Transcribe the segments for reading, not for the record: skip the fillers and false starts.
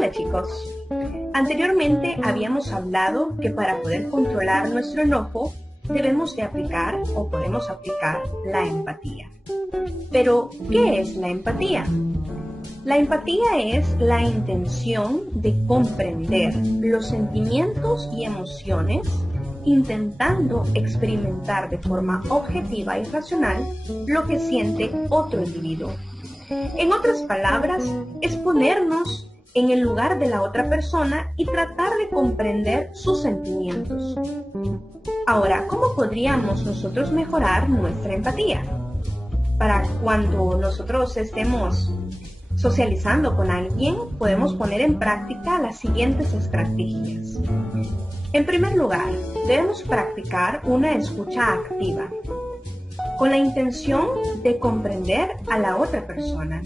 Hola chicos, anteriormente habíamos hablado que para poder controlar nuestro enojo debemos de aplicar o podemos aplicar la empatía. Pero, ¿qué es la empatía? La empatía es la intención de comprender los sentimientos y emociones intentando experimentar de forma objetiva y racional lo que siente otro individuo. En otras palabras, es ponernos en el lugar de la otra persona y tratar de comprender sus sentimientos. Ahora, ¿cómo podríamos nosotros mejorar nuestra empatía? Para cuando nosotros estemos socializando con alguien, podemos poner en práctica las siguientes estrategias. En primer lugar, debemos practicar una escucha activa, con la intención de comprender a la otra persona.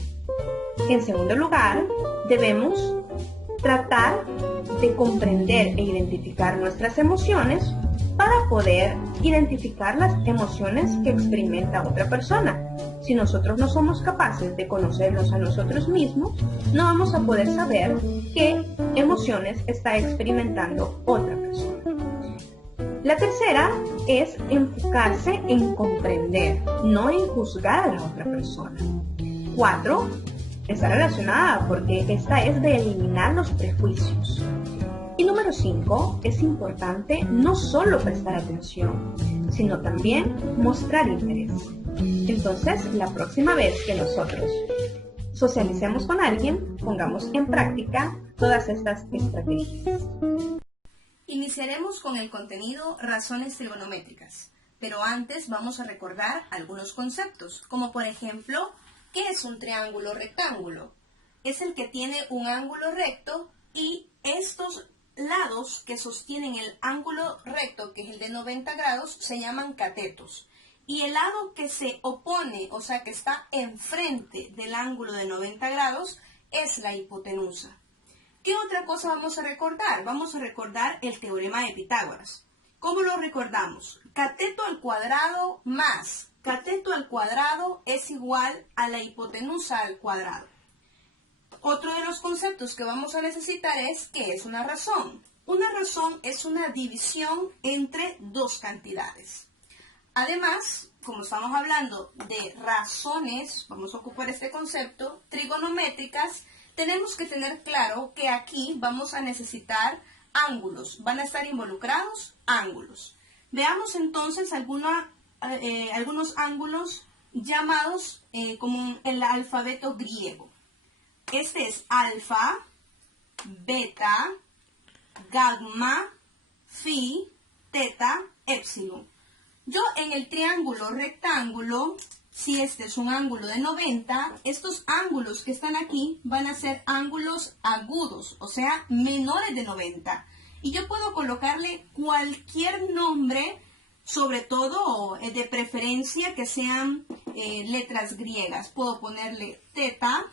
En segundo lugar, debemos tratar de comprender e identificar nuestras emociones para poder identificar las emociones que experimenta otra persona. Si nosotros no somos capaces de conocernos a nosotros mismos, no vamos a poder saber qué emociones está experimentando otra persona. La tercera es enfocarse en comprender, no en juzgar a la otra persona. 4. Está relacionada porque esta es de eliminar los prejuicios. Y número 5, es importante no solo prestar atención, sino también mostrar interés. Entonces, la próxima vez que nosotros socialicemos con alguien, pongamos en práctica todas estas estrategias. Iniciaremos con el contenido razones trigonométricas, pero antes vamos a recordar algunos conceptos, como por ejemplo, ¿qué es un triángulo rectángulo? Es el que tiene un ángulo recto y estos lados que sostienen el ángulo recto, que es el de 90 grados, se llaman catetos. Y el lado que se opone, o sea que está enfrente del ángulo de 90 grados, es la hipotenusa. ¿Qué otra cosa vamos a recordar? Vamos a recordar el teorema de Pitágoras. ¿Cómo lo recordamos? Cateto al cuadrado más cateto al cuadrado es igual a la hipotenusa al cuadrado. Otro de los conceptos que vamos a necesitar es ¿qué es una razón? Una razón es una división entre dos cantidades. Además, como estamos hablando de razones, vamos a ocupar este concepto, trigonométricas, tenemos que tener claro que aquí vamos a necesitar ángulos. Van a estar involucrados ángulos. Veamos entonces algunos ángulos llamados como el alfabeto griego. Este es alfa, beta, gamma, phi, teta, épsilon. Yo en el triángulo rectángulo, si este es un ángulo de 90, estos ángulos que están aquí van a ser ángulos agudos, o sea, menores de 90. Y yo puedo colocarle cualquier nombre, sobre todo de preferencia que sean letras griegas. Puedo ponerle teta.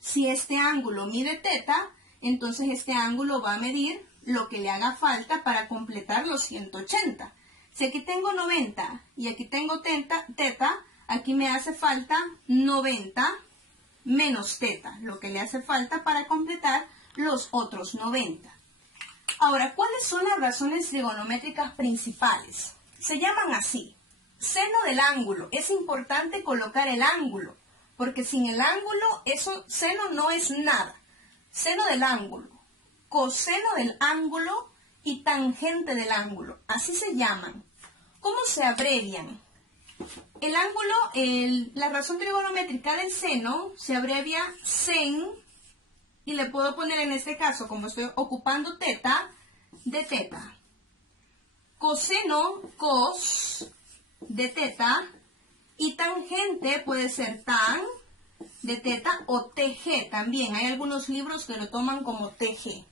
Si este ángulo mide teta, entonces este ángulo va a medir lo que le haga falta para completar los 180. Si aquí tengo 90 y aquí tengo teta, aquí me hace falta 90 menos teta, lo que le hace falta para completar los otros 90. Ahora, ¿cuáles son las razones trigonométricas principales? Se llaman así. Seno del ángulo. Es importante colocar el ángulo, porque sin el ángulo, seno no es nada. Seno del ángulo, coseno del ángulo y tangente del ángulo. Así se llaman. ¿Cómo se abrevian? El ángulo, la razón trigonométrica del seno se abrevia sen y le puedo poner en este caso, como estoy ocupando teta, de teta. Coseno, cos, de teta. Y tangente puede ser tan, de teta, o TG también. Hay algunos libros que lo toman como TG.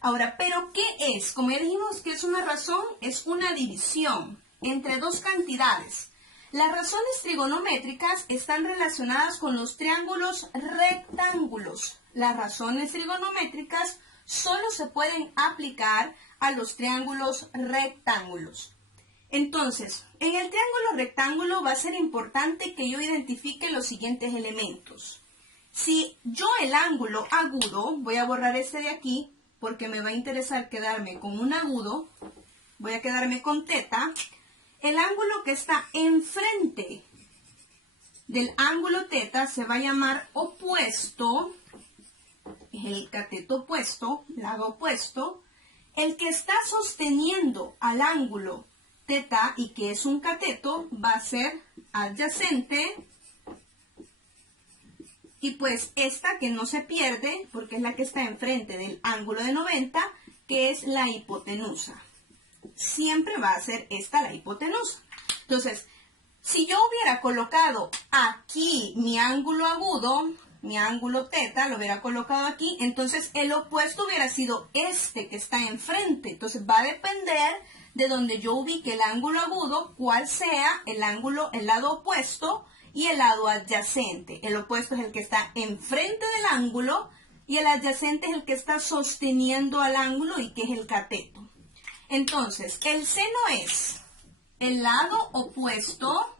Ahora, ¿pero qué es? Como ya dijimos que es una razón, es una división entre dos cantidades. Las razones trigonométricas están relacionadas con los triángulos rectángulos. Las razones trigonométricas solo se pueden aplicar a los triángulos rectángulos. Entonces, en el triángulo rectángulo va a ser importante que yo identifique los siguientes elementos. Si yo el ángulo agudo, voy a borrar este de aquí porque me va a interesar quedarme con un agudo, voy a quedarme con teta, el ángulo que está enfrente del ángulo teta se va a llamar opuesto, es el cateto opuesto, lado opuesto. El que está sosteniendo al ángulo teta y que es un cateto va a ser adyacente. Y pues esta que no se pierde, porque es la que está enfrente del ángulo de 90, que es la hipotenusa. Siempre va a ser esta la hipotenusa. Entonces, si yo hubiera colocado aquí mi ángulo agudo, mi ángulo teta, lo hubiera colocado aquí, entonces el opuesto hubiera sido este que está enfrente. Entonces va a depender de donde yo ubique el ángulo agudo, cuál sea el ángulo, el lado opuesto y el lado adyacente. El opuesto es el que está enfrente del ángulo y el adyacente es el que está sosteniendo al ángulo y que es el cateto. Entonces, el seno es el lado opuesto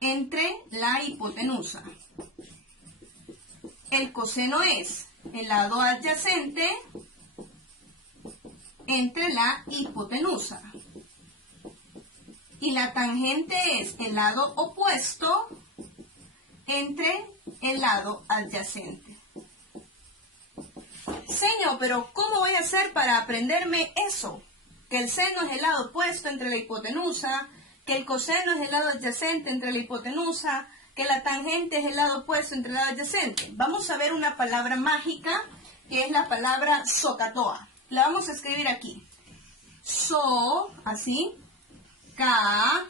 entre la hipotenusa. El coseno es el lado adyacente entre la hipotenusa. Y la tangente es el lado opuesto entre el lado adyacente. Señor, pero ¿cómo voy a hacer para aprenderme eso? Que el seno es el lado opuesto entre la hipotenusa, que el coseno es el lado adyacente entre la hipotenusa, que la tangente es el lado opuesto entre el lado adyacente. Vamos a ver una palabra mágica que es la palabra SOHCAHTOA. La vamos a escribir aquí. So, así, ca,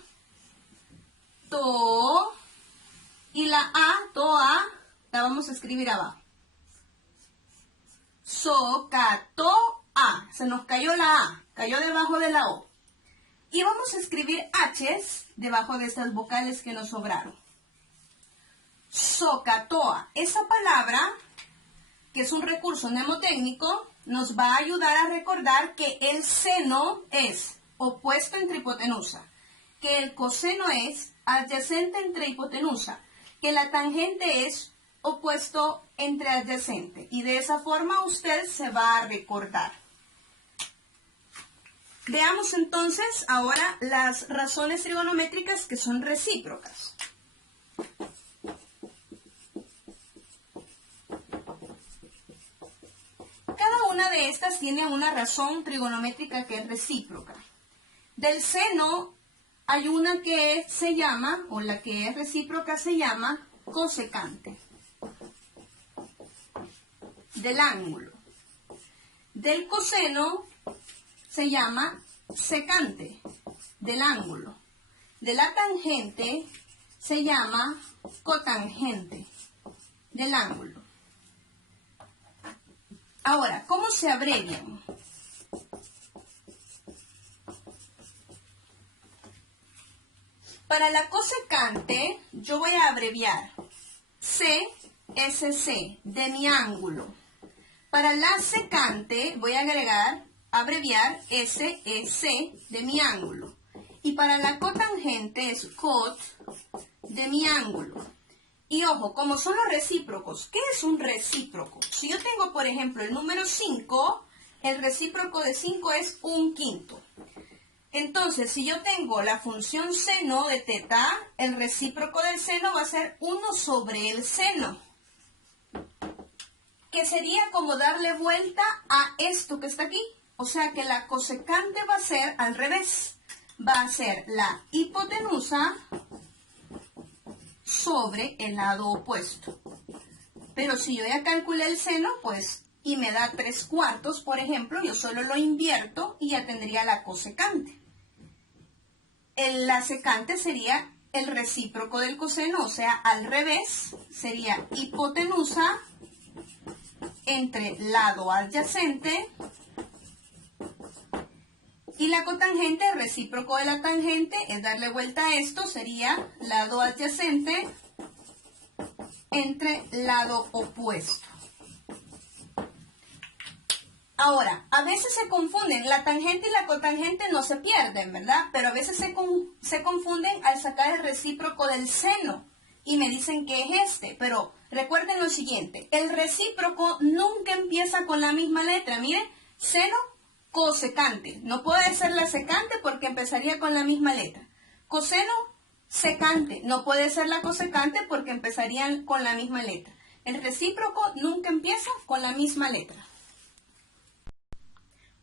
to, y la a, toa, la vamos a escribir abajo. SOHCAHTOA. Se nos cayó la a, cayó debajo de la o. Y vamos a escribir h's debajo de estas vocales que nos sobraron. SOHCAHTOA. Esa palabra, que es un recurso mnemotécnico, nos va a ayudar a recordar que el seno es opuesto entre hipotenusa, que el coseno es adyacente entre hipotenusa, que la tangente es opuesto entre adyacente. Y de esa forma usted se va a recordar. Veamos entonces ahora las razones trigonométricas que son recíprocas. Cada una de estas tiene una razón trigonométrica que es recíproca. Del seno hay una que se llama, o la que es recíproca se llama cosecante del ángulo. Del coseno se llama secante del ángulo. De la tangente se llama cotangente del ángulo. Ahora, ¿cómo se abrevian? Para la cosecante, yo voy a abreviar CSC de mi ángulo. Para la secante, voy a abreviar SEC de mi ángulo. Y para la cotangente es cot de mi ángulo. Y ojo, como son los recíprocos, ¿qué es un recíproco? Si yo tengo, por ejemplo, el número 5, el recíproco de 5 es 1/5. Entonces, si yo tengo la función seno de teta, el recíproco del seno va a ser 1 sobre el seno, que sería como darle vuelta a esto que está aquí. O sea que la cosecante va a ser al revés. Va a ser la hipotenusa sobre el lado opuesto. Pero si yo ya calculé el seno, pues, y me da 3/4, por ejemplo, yo solo lo invierto y ya tendría la cosecante. La secante sería el recíproco del coseno, o sea, al revés, sería hipotenusa entre lado adyacente y la cotangente, el recíproco de la tangente, es darle vuelta a esto, sería lado adyacente entre lado opuesto. Ahora, a veces se confunden, la tangente y la cotangente no se pierden, ¿verdad? Pero a veces se confunden al sacar el recíproco del seno y me dicen que es este, pero recuerden lo siguiente, el recíproco nunca empieza con la misma letra. Miren, seno cosecante, no puede ser la secante porque empezaría con la misma letra. Coseno secante, no puede ser la cosecante porque empezarían con la misma letra. El recíproco nunca empieza con la misma letra.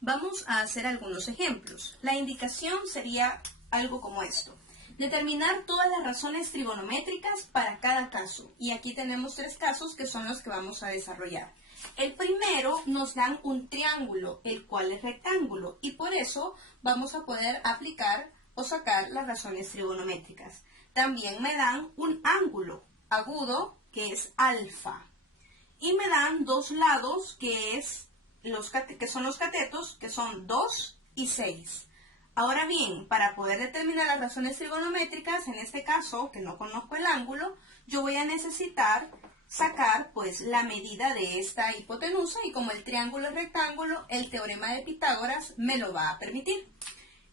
Vamos a hacer algunos ejemplos. La indicación sería algo como esto. Determinar todas las razones trigonométricas para cada caso. Y aquí tenemos 3 casos que son los que vamos a desarrollar. El primero nos dan un triángulo, el cual es rectángulo. Y por eso vamos a poder aplicar o sacar las razones trigonométricas. También me dan un ángulo agudo, que es alfa. Y me dan 2 lados, que son los catetos, que son 2 y 6. Ahora bien, para poder determinar las razones trigonométricas, en este caso, que no conozco el ángulo, yo voy a necesitar sacar pues la medida de esta hipotenusa, y como el triángulo es rectángulo, el teorema de Pitágoras me lo va a permitir.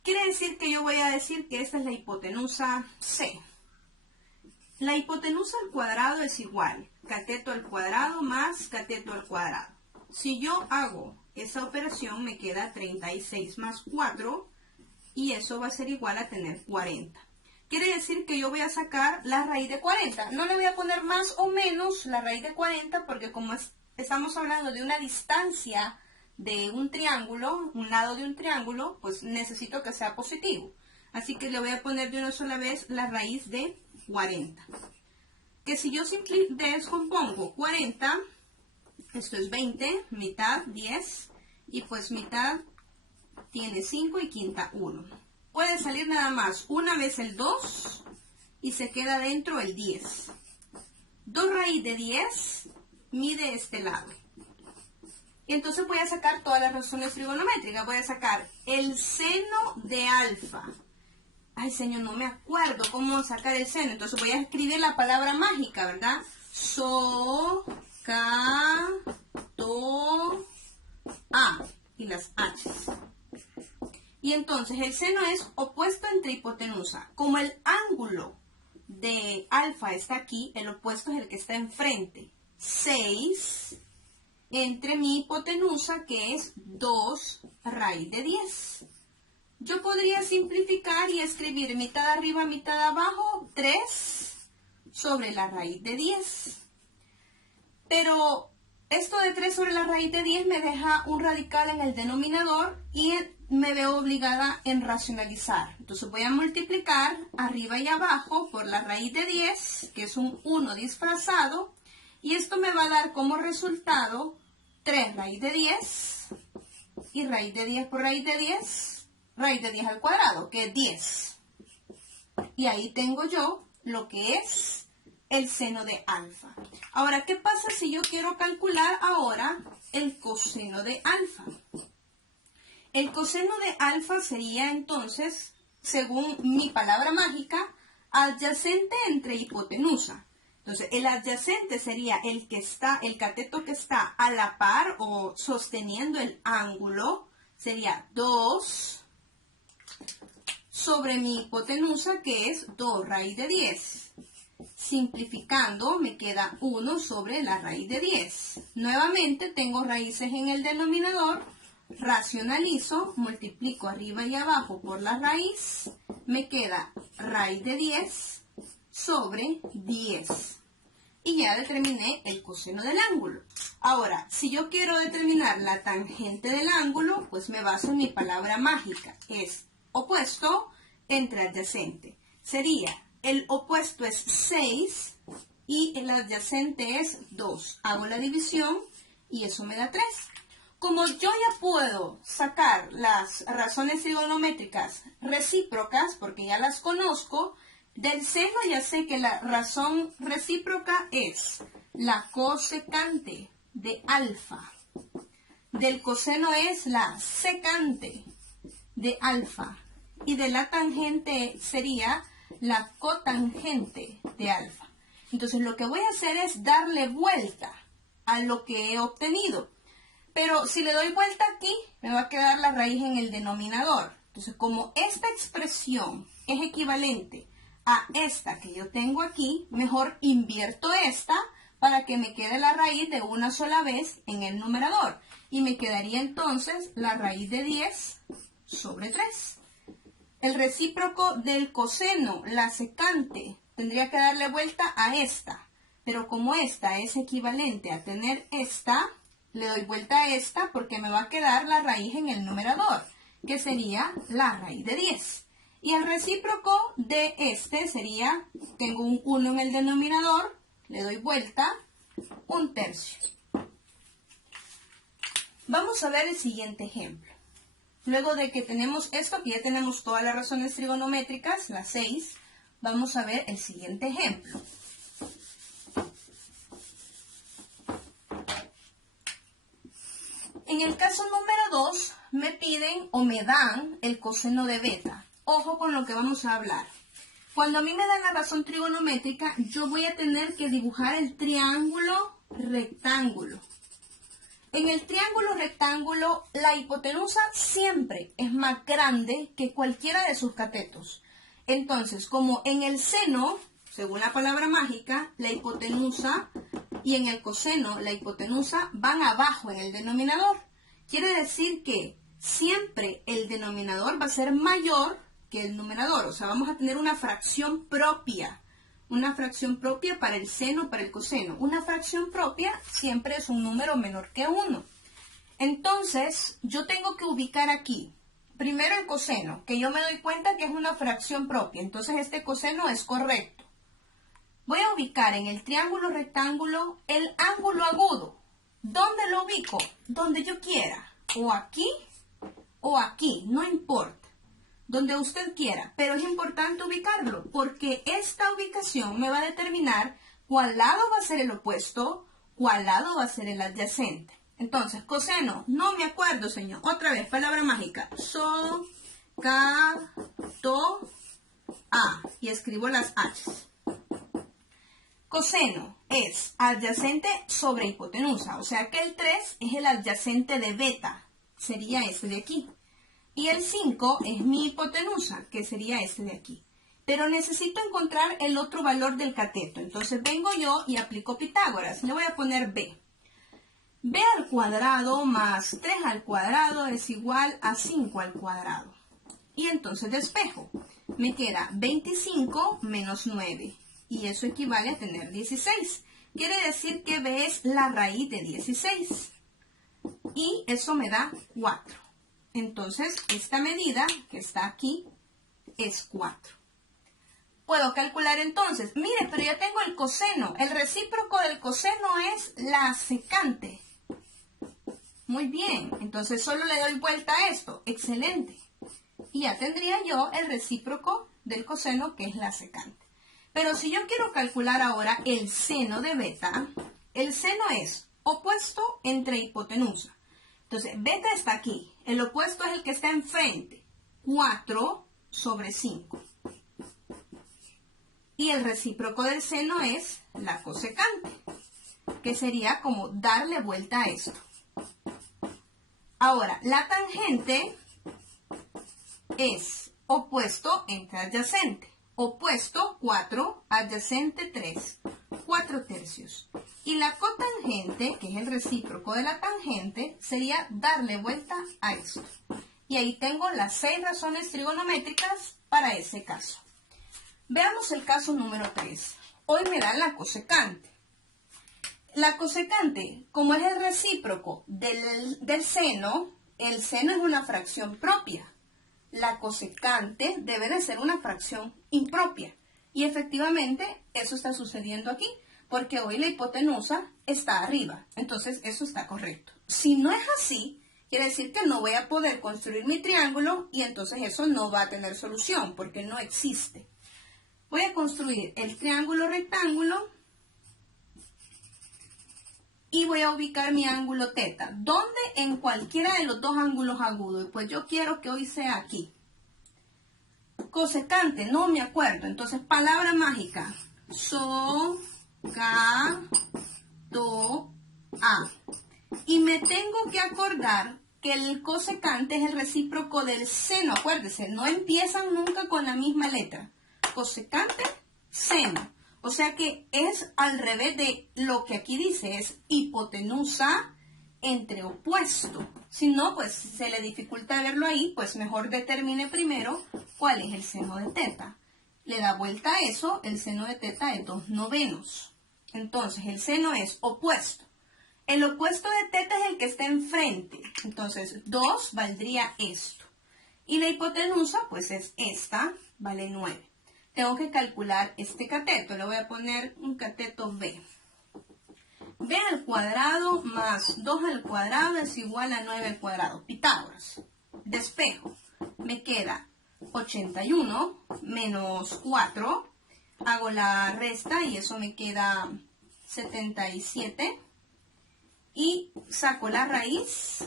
Quiere decir que yo voy a decir que esta es la hipotenusa C. La hipotenusa al cuadrado es igual, cateto al cuadrado más cateto al cuadrado. Si yo hago esa operación me queda 36 más 4 y eso va a ser igual a tener 40. Quiere decir que yo voy a sacar la raíz de 40. No le voy a poner más o menos la raíz de 40 porque como estamos hablando de una distancia de un triángulo, un lado de un triángulo, pues necesito que sea positivo. Así que le voy a poner de una sola vez la raíz de 40. Que si yo descompongo 40, esto es 20, mitad 10, y pues mitad tiene 5 y quinta 1. Puede salir nada más una vez el 2 y se queda dentro el 10. 2 raíz de 10 mide este lado. Y entonces voy a sacar todas las razones trigonométricas. Voy a sacar el seno de alfa. Ay, señor, no me acuerdo cómo sacar el seno. Entonces voy a escribir la palabra mágica, ¿verdad? A y las H. Y entonces el seno es opuesto entre hipotenusa. Como el ángulo de alfa está aquí, el opuesto es el que está enfrente. 6 entre mi hipotenusa, que es 2 raíz de 10. Yo podría simplificar y escribir mitad arriba, mitad abajo, 3 sobre la raíz de 10. Pero esto de 3 sobre la raíz de 10 me deja un radical en el denominador y me veo obligada en racionalizar. Entonces voy a multiplicar arriba y abajo por la raíz de 10, que es un 1 disfrazado, y esto me va a dar como resultado 3 raíz de 10 y raíz de 10 por raíz de 10, raíz de 10 al cuadrado, que es 10. Y ahí tengo yo lo que es el seno de alfa. Ahora, ¿qué pasa si yo quiero calcular ahora el coseno de alfa? El coseno de alfa sería entonces, según mi palabra mágica, adyacente entre hipotenusa. Entonces, el adyacente sería el cateto que está a la par o sosteniendo el ángulo, sería 2 sobre mi hipotenusa, que es 2 raíz de 10. Simplificando, me queda 1 sobre la raíz de 10. Nuevamente, tengo raíces en el denominador, racionalizo, multiplico arriba y abajo por la raíz, me queda raíz de 10 sobre 10. Y ya determiné el coseno del ángulo. Ahora, si yo quiero determinar la tangente del ángulo, pues me baso en mi palabra mágica. Es opuesto entre adyacente. Sería, el opuesto es 6 y el adyacente es 2. Hago la división y eso me da 3. Como yo ya puedo sacar las razones trigonométricas recíprocas, porque ya las conozco, del seno ya sé que la razón recíproca es la cosecante de alfa. Del coseno es la secante de alfa. Y de la tangente sería la cotangente de alfa. Entonces lo que voy a hacer es darle vuelta a lo que he obtenido. Pero si le doy vuelta aquí, me va a quedar la raíz en el denominador. Entonces, como esta expresión es equivalente a esta que yo tengo aquí, mejor invierto esta para que me quede la raíz de una sola vez en el numerador. Y me quedaría entonces la raíz de 10 sobre 3. El recíproco del coseno, la secante, tendría que darle vuelta a esta. Pero como esta es equivalente a tener esta, le doy vuelta a esta porque me va a quedar la raíz en el numerador, que sería la raíz de 10. Y el recíproco de este sería, tengo un 1 en el denominador, le doy vuelta, 1/3. Vamos a ver el siguiente ejemplo. Luego de que tenemos esto, que ya tenemos todas las razones trigonométricas, las 6, vamos a ver el siguiente ejemplo. En el caso número 2, me piden o me dan el coseno de beta. Ojo con lo que vamos a hablar. Cuando a mí me dan la razón trigonométrica, yo voy a tener que dibujar el triángulo rectángulo. En el triángulo rectángulo, la hipotenusa siempre es más grande que cualquiera de sus catetos. Entonces, como en el seno, según la palabra mágica, la hipotenusa y en el coseno, la hipotenusa van abajo en el denominador. Quiere decir que siempre el denominador va a ser mayor que el numerador. O sea, vamos a tener una fracción propia. Una fracción propia para el seno, para el coseno. Una fracción propia siempre es un número menor que 1. Entonces, yo tengo que ubicar aquí, primero el coseno, que yo me doy cuenta que es una fracción propia. Entonces, este coseno es correcto. Voy a ubicar en el triángulo rectángulo el ángulo agudo. ¿Dónde lo ubico? Donde yo quiera. O aquí, no importa. Donde usted quiera, pero es importante ubicarlo porque esta ubicación me va a determinar cuál lado va a ser el opuesto, cuál lado va a ser el adyacente. Entonces, coseno, no me acuerdo, señor. Otra vez, palabra mágica. So, ca, to, a. Y escribo las H's. Coseno es adyacente sobre hipotenusa, o sea que el 3 es el adyacente de beta, sería este de aquí. Y el 5 es mi hipotenusa, que sería este de aquí. Pero necesito encontrar el otro valor del cateto. Entonces vengo yo y aplico Pitágoras. Le voy a poner b. b al cuadrado más 3 al cuadrado es igual a 5 al cuadrado. Y entonces despejo. Me queda 25 menos 9. Y eso equivale a tener 16. Quiere decir que b es la raíz de 16. Y eso me da 4. Entonces, esta medida que está aquí es 4. Puedo calcular entonces. Mire, pero ya tengo el coseno. El recíproco del coseno es la secante. Muy bien. Entonces, solo le doy vuelta a esto. Excelente. Y ya tendría yo el recíproco del coseno, que es la secante. Pero si yo quiero calcular ahora el seno de beta, el seno es opuesto entre hipotenusa. Entonces, beta está aquí. El opuesto es el que está enfrente. 4 sobre 5. Y el recíproco del seno es la cosecante, que sería como darle vuelta a esto. Ahora, la tangente es opuesto entre adyacente. Opuesto 4, adyacente 3, 4/3. Y la cotangente, que es el recíproco de la tangente, sería darle vuelta a esto. Y ahí tengo las 6 razones trigonométricas para ese caso. Veamos el caso número 3. Hoy me da la cosecante. La cosecante, como es el recíproco del seno, el seno es una fracción propia. La cosecante debe de ser una fracción impropia. Y efectivamente eso está sucediendo aquí, porque hoy la hipotenusa está arriba. Entonces eso está correcto. Si no es así, quiere decir que no voy a poder construir mi triángulo y entonces eso no va a tener solución, porque no existe. Voy a construir el triángulo rectángulo y voy a ubicar mi ángulo teta. ¿Dónde? En cualquiera de los dos ángulos agudos. Pues yo quiero que hoy sea aquí. Cosecante, no me acuerdo. Entonces, palabra mágica. So, ca, to, a. Y me tengo que acordar que el cosecante es el recíproco del seno. Acuérdese, no empiezan nunca con la misma letra. cosecante seno. O sea que es al revés de lo que aquí dice, es hipotenusa entre opuesto. Si no, pues se le dificulta verlo ahí, pues mejor determine primero cuál es el seno de teta. Le da vuelta a eso, el seno de teta es 2/9. Entonces, el seno es opuesto. El opuesto de teta es el que está enfrente. Entonces, 2 valdría esto. Y la hipotenusa, pues es esta, vale 9. Tengo que calcular este cateto. Le voy a poner un cateto B. B al cuadrado más 2 al cuadrado es igual a 9 al cuadrado. Pitágoras. Despejo. Me queda 81 menos 4. Hago la resta y eso me queda 77. Y saco la raíz.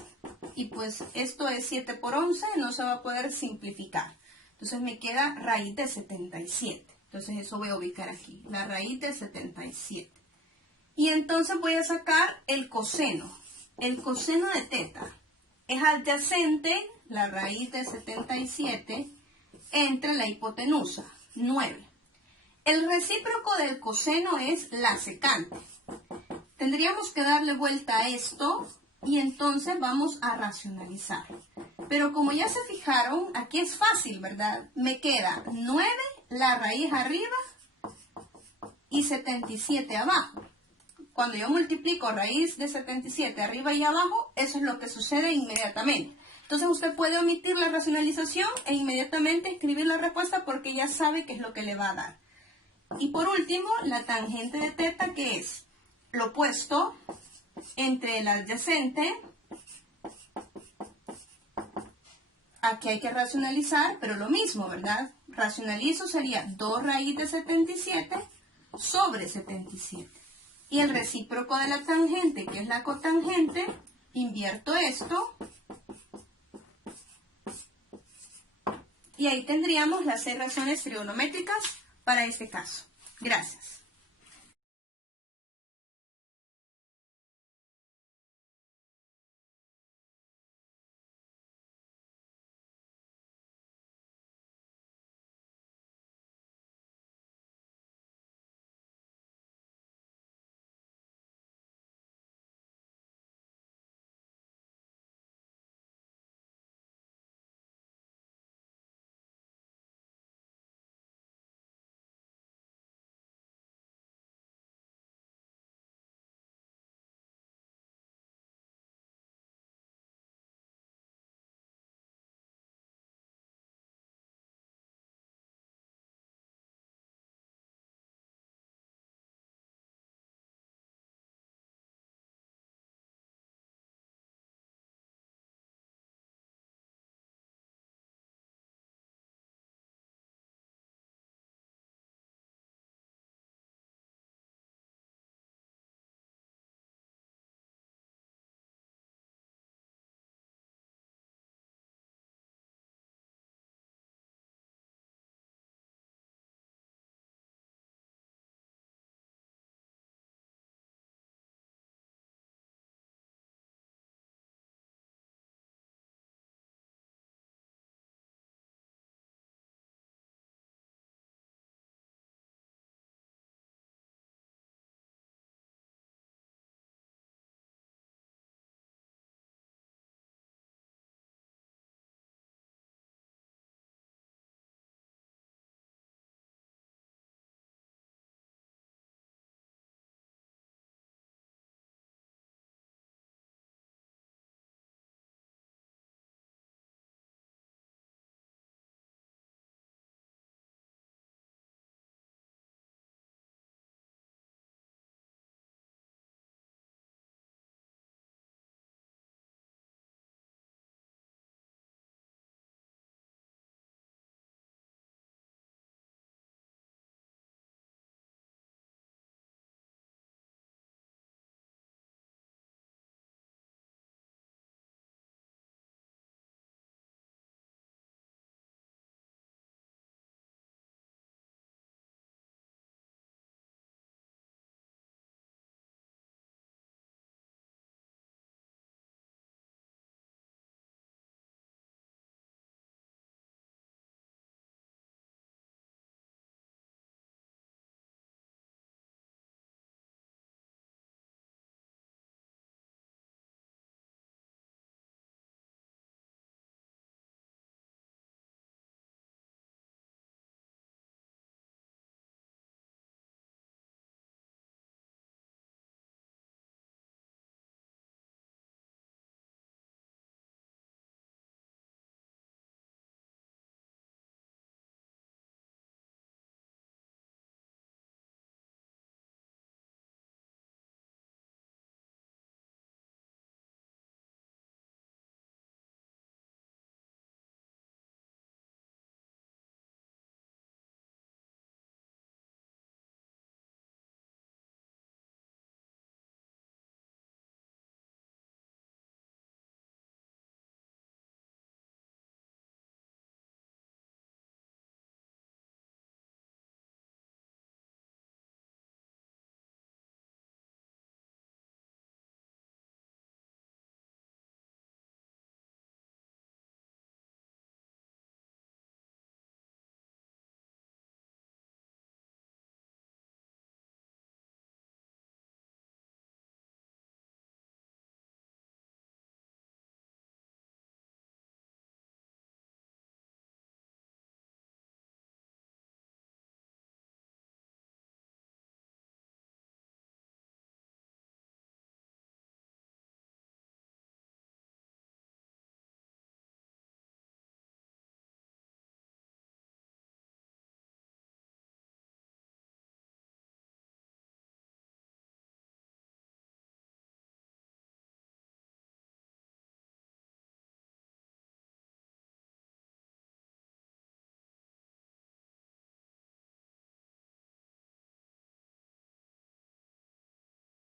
Y pues esto es 7 por 11. No se va a poder simplificar. Entonces me queda raíz de 77. Entonces eso voy a ubicar aquí. La raíz de 77. Y entonces voy a sacar el coseno. El coseno de teta es adyacente, la raíz de 77, entre la hipotenusa, 9. El recíproco del coseno es la secante. Tendríamos que darle vuelta a esto y entonces vamos a racionalizar. Pero como ya se fijaron, aquí es fácil, ¿verdad? Me queda 9, la raíz arriba y 77 abajo. Cuando yo multiplico raíz de 77 arriba y abajo, eso es lo que sucede inmediatamente. Entonces usted puede omitir la racionalización e inmediatamente escribir la respuesta porque ya sabe qué es lo que le va a dar. Y por último, la tangente de teta, que es lo opuesto entre el adyacente. Aquí hay que racionalizar, pero lo mismo, ¿verdad? Racionalizo sería 2 raíz de 77 sobre 77. Y el recíproco de la tangente, que es la cotangente, invierto esto. Y ahí tendríamos las 6 razones trigonométricas para este caso. Gracias.